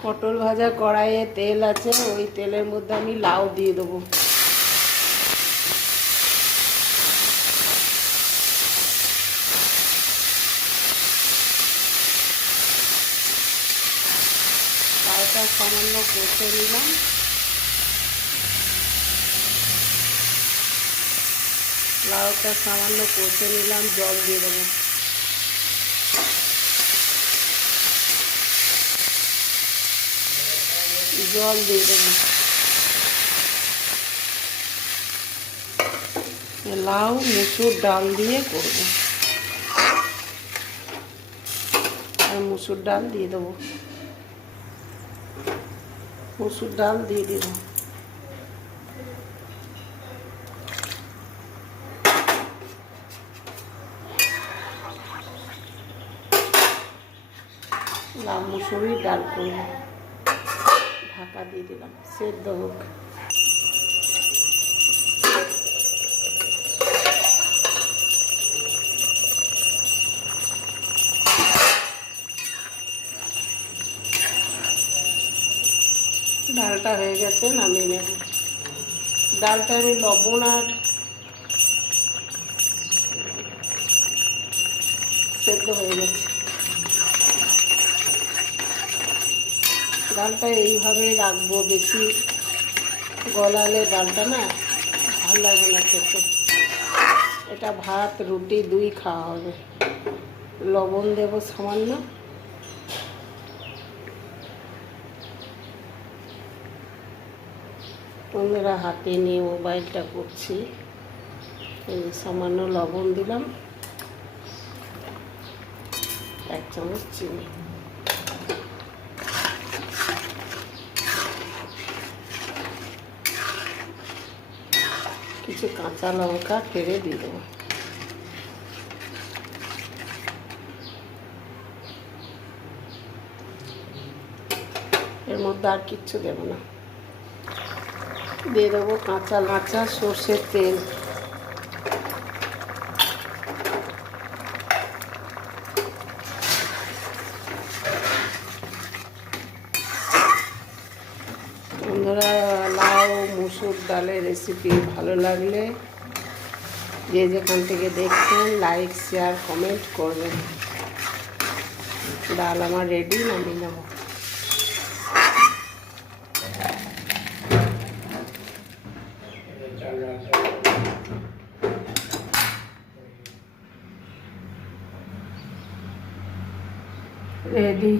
পটল ভাজা কড়াইয়ে তেল আছে, ওই তেলের মধ্যে আমি লাউ দিয়ে দেবো। লাউটা সামান্য কষে নিলাম। লাউটা সামান্য কষে নিলাম, জল দিয়ে দেবো। জল দিয়ে দেবো। লাউ, মুসুর ডাল দিয়ে করব। আর মুসুর ডাল দিয়ে দেবো। মুসুর ডাল দিয়ে দেবো। লাউ, মুসুরির ডাল করব। ঢাকা দিয়ে দিলাম। সেদ্ধ হোক। ডালটা হয়ে গেছে, নামিয়ে নেব। ডালটা আমি লবণ আর সেদ্ধ হয়ে গেছে। ডালটা এইভাবে রাখব বেশি গলালে ডালটা না ভালো লাগে না খেতে। এটা ভাত, রুটি দুই খাওয়া হবে। লবণ দেবো সামান্য। বন্ধুরা, হাতে নিয়ে মোবাইলটা করছি। এই সামান্য লবণ দিলাম। এক চামচ চিনি। কিছু কাঁচা লঙ্কা কেড়ে দেবো। এর মধ্যে আর কিচ্ছু দেব না। দিয়ে দেবো কাঁচা লাচা সর্ষের তেল। পোলাও মুসুর ডালের রেসিপি ভালো লাগলে যে যেখান থেকে দেখছেন লাইক শেয়ার কমেন্ট করবেন। ডাল আমার রেডি নামিয়ে নেব। রেডি